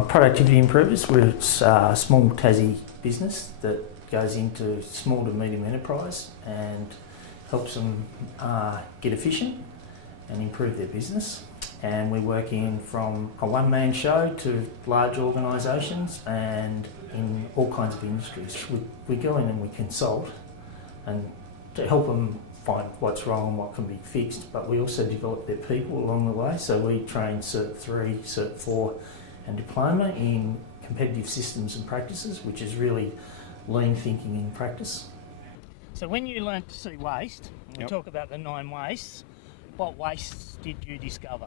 Productivity Improvers, we're a small Tassie business that goes into small to medium enterprise and helps them get efficient and improve their business. And we work in from a one-man show to large organisations and in all kinds of industries. We go in and we consult and to help them find what's wrong and what can be fixed, but we also develop their people along the way. So we train Cert 3, Cert 4 and Diploma in competitive systems and practices, which is really lean thinking in practice. So when you learnt to see waste, and we Yep. talk about the 9 wastes, what wastes did you discover?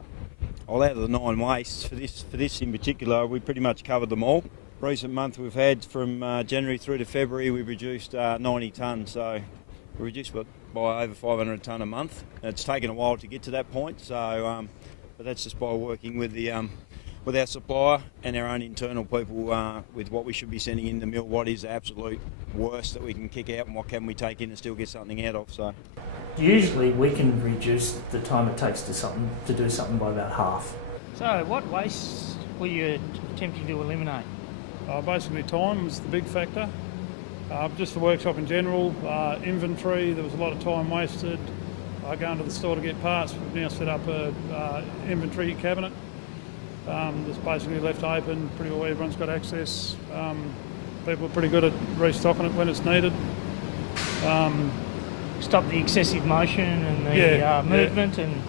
Well, out of the 9 wastes, for this in particular, we pretty much covered them all. Recent month we've had from January through to February, we've reduced 90 tonnes, so we reduced by over 500 tonne a month. It's taken a while to get to that point, so but that's just by working with with our supplier and our own internal people with what we should be sending in the mill, what is the absolute worst that we can kick out and what can we take in and still get something out of. So Usually we can reduce the time it takes to do something by about half. So what wastes were you attempting to eliminate? Basically time was the big factor. Just the workshop in general, inventory, there was a lot of time wasted. Going to the store to get parts, we've now set up a inventory cabinet that's basically left open, pretty well everyone's got access. People are pretty good at restocking it when it's needed. Stop the excessive motion and the movement and...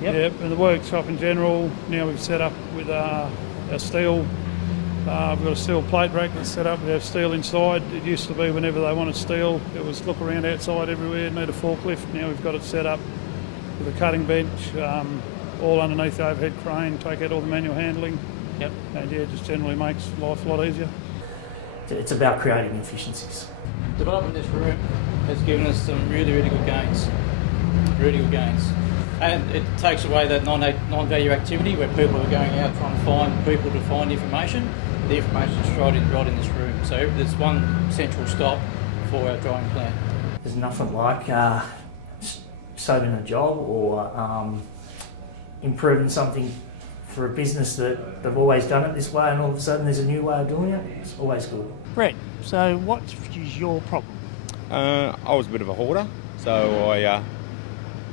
Yep. And the workshop in general, now we've set up with our steel. We've got a steel plate rack that's set up. We have steel inside. It used to be whenever they wanted steel, it was look around outside everywhere, need a forklift. Now we've got it set up with a cutting bench, all underneath the overhead crane, take out all the manual handling. Yep. And it just generally makes life a lot easier. It's about creating efficiencies. Developing this room has given us some really good gains. Really good gains. And it takes away that non-value activity where people are going out trying to find people to find information. The information is right in this room. So there's one central stop for our drying plant. There's nothing like saving a job or improving something for a business that they've always done it this way and all of a sudden there's a new way of doing it. It's always good. Brett, so what is your problem? I was a bit of a hoarder, so I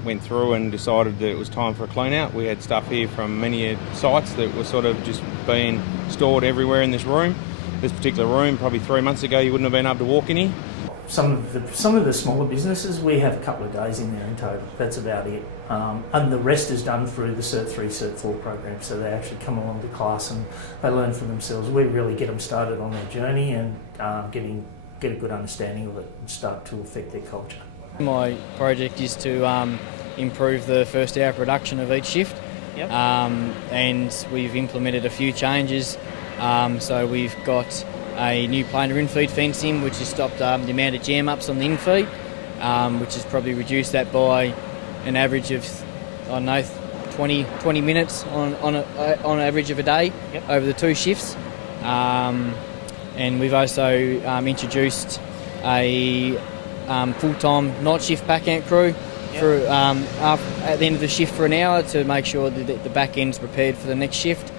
went through and decided that it was time for a clean out. We had stuff here from many sites that was sort of just being stored everywhere in this room. This particular room, probably 3 months ago, you wouldn't have been able to walk in here. Some of the smaller businesses, we have a couple of days in there in total. That's about it. And the rest is done through the Cert 3, Cert 4 program. So they actually come along to class and they learn for themselves. We really get them started on their journey and get a good understanding of it and start to affect their culture. My project is to improve the first hour production of each shift. Yep. And we've implemented a few changes. So we've got a new planer infeed fence in, which has stopped the amount of jam ups on the infeed, which has probably reduced that by an average of, 20 minutes on average of a day. Yep. Over the 2 shifts. And we've also introduced a full-time night shift backhand crew for at the end of the shift for an hour to make sure that the back end's prepared for the next shift.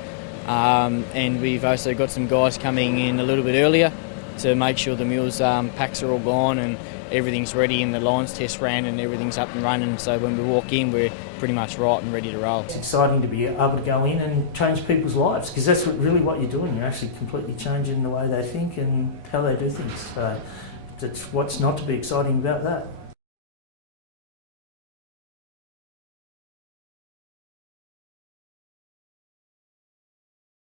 And we've also got some guys coming in a little bit earlier to make sure the mill's packs are all gone and everything's ready and the lines test ran and everything's up and running. So when we walk in, we're pretty much right and ready to roll. It's exciting to be able to go in and change people's lives because that's really what you're doing. You're actually completely changing the way they think and how they do things. So that's what's not to be exciting about that.